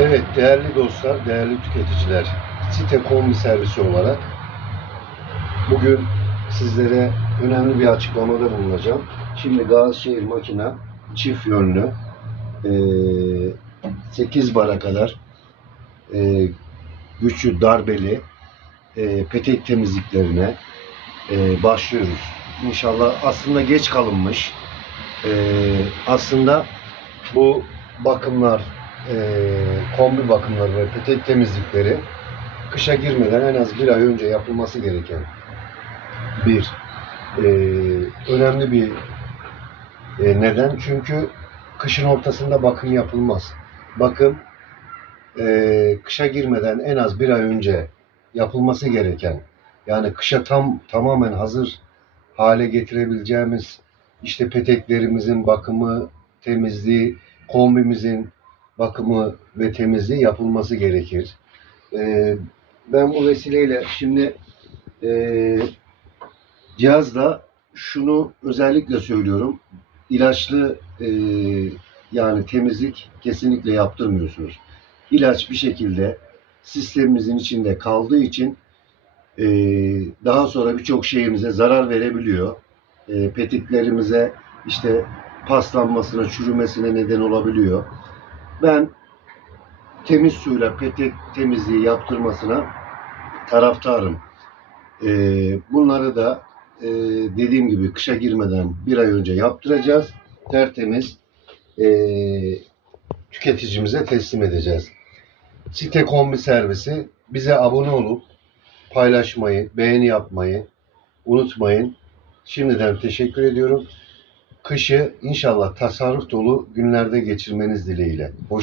Evet değerli dostlar, değerli tüketiciler, site kombi servisi olarak bugün sizlere önemli bir açıklamada bulunacağım. Şimdi Gazişehir makina çift yönlü eee 8 bara kadar eee güçlü darbeli eee petek temizliklerine başlıyoruz. İnşallah aslında geç kalınmış. Aslında bu bakımlar, eee, kombi bakımları ve petek temizlikleri kışa girmeden en az bir ay önce yapılması gereken bir eee, önemli bir eee, neden. Çünkü kışın ortasında bakım yapılmaz. Bakım eee, kışa girmeden en az bir ay önce yapılması gereken yani kışa tam tamamen hazır hale getirebileceğimiz işte peteklerimizin bakımı, temizliği, kombimizin bakımı ve temizliği yapılması gerekir. Ee, ben bu vesileyle şimdi ee, cihazda şunu özellikle söylüyorum. İlaçlı ee, yani temizlik kesinlikle yaptırmıyorsunuz. İlaç bir şekilde sistemimizin içinde kaldığı için ee, daha sonra birçok şeyimize zarar verebiliyor. Ee, peteklerimize işte paslanmasına, çürümesine neden olabiliyor. Ben temiz suyla petek temizliği yaptırmasına taraftarım. Ee, bunları da e, dediğim gibi kışa girmeden bir ay önce yaptıracağız. Tertemiz e, tüketicimize teslim edeceğiz. Site kombi servisi bize abone olup paylaşmayı, beğeni yapmayı unutmayın. Şimdiden teşekkür ediyorum. Kışı inşallah tasarruf dolu günlerde geçirmeniz dileğiyle. Hoş